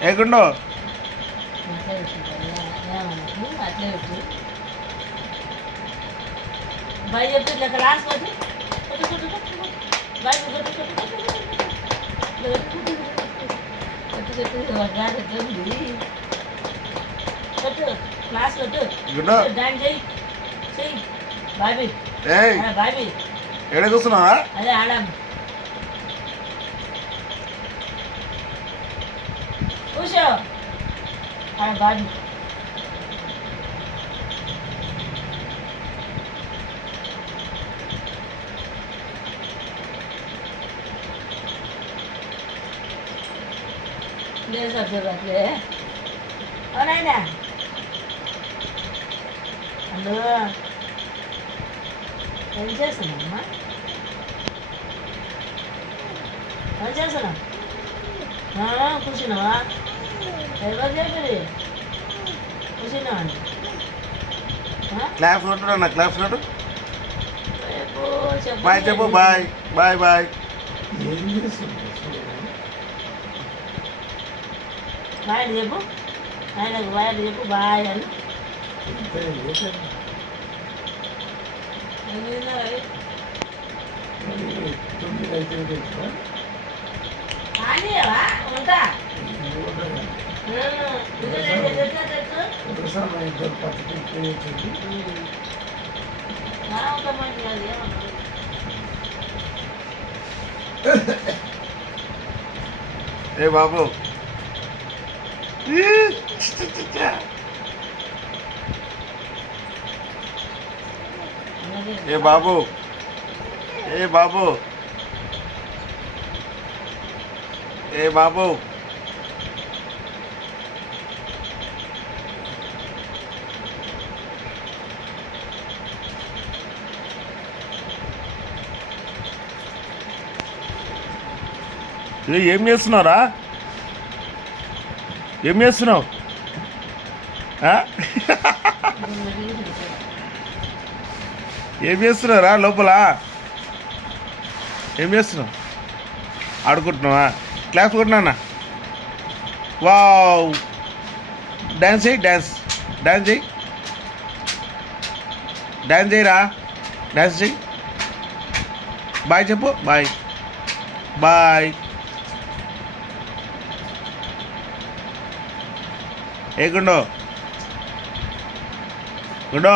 ఏ గుండు అట్లే బాయ్ చెప్తుంది అక్కడ లాస్ట్ కొట్టి బాయ్ కొట్టు క్లాస్ కొట్టు డాన్స్ చెయ్యి చెయ్యి బాబీ బాబీ ఎక్కడ కూర్చున్నావా? అదే ఆడ కూర్చో ఆడ బాబీ లేదు సార్ అట్లే అవునాయనా హలో ఏం చేస్తున్నామ్మా ఏం చేస్తున్నావు కూర్చున్నావా ఎవరు చెప్పి కూర్చున్నావా అండి క్లాస్ కొట్టు నా క్లాస్ కొట్టు బాయ్ చెప్పు బాయ్ బాయ్ బాయ్ బాయ్ అని చెప్పు ఆయనకు బాయ్ అని చెప్పు బాయ్ అని ఉంటా ఏ బాబు ఏ బాబు ఏ బాబు ఏ బాబు ఏం చేస్తున్నావురా? ఏం చేస్తున్నావు? ఏం చేస్తున్నావురా లోపల? ఏం చేస్తున్నావు? ఆడుకుంటున్నావా? క్లాస్ కొట్టినా? వావ్ డ్యాన్స్ చేయి డ్యాన్స్ డ్యాన్స్ చేయి డ్యాన్స్ చేయరా డ్యాన్స్ చేయి బాయ్ చెప్పు బాయ్ బాయ్ ఏ గుండో గుండో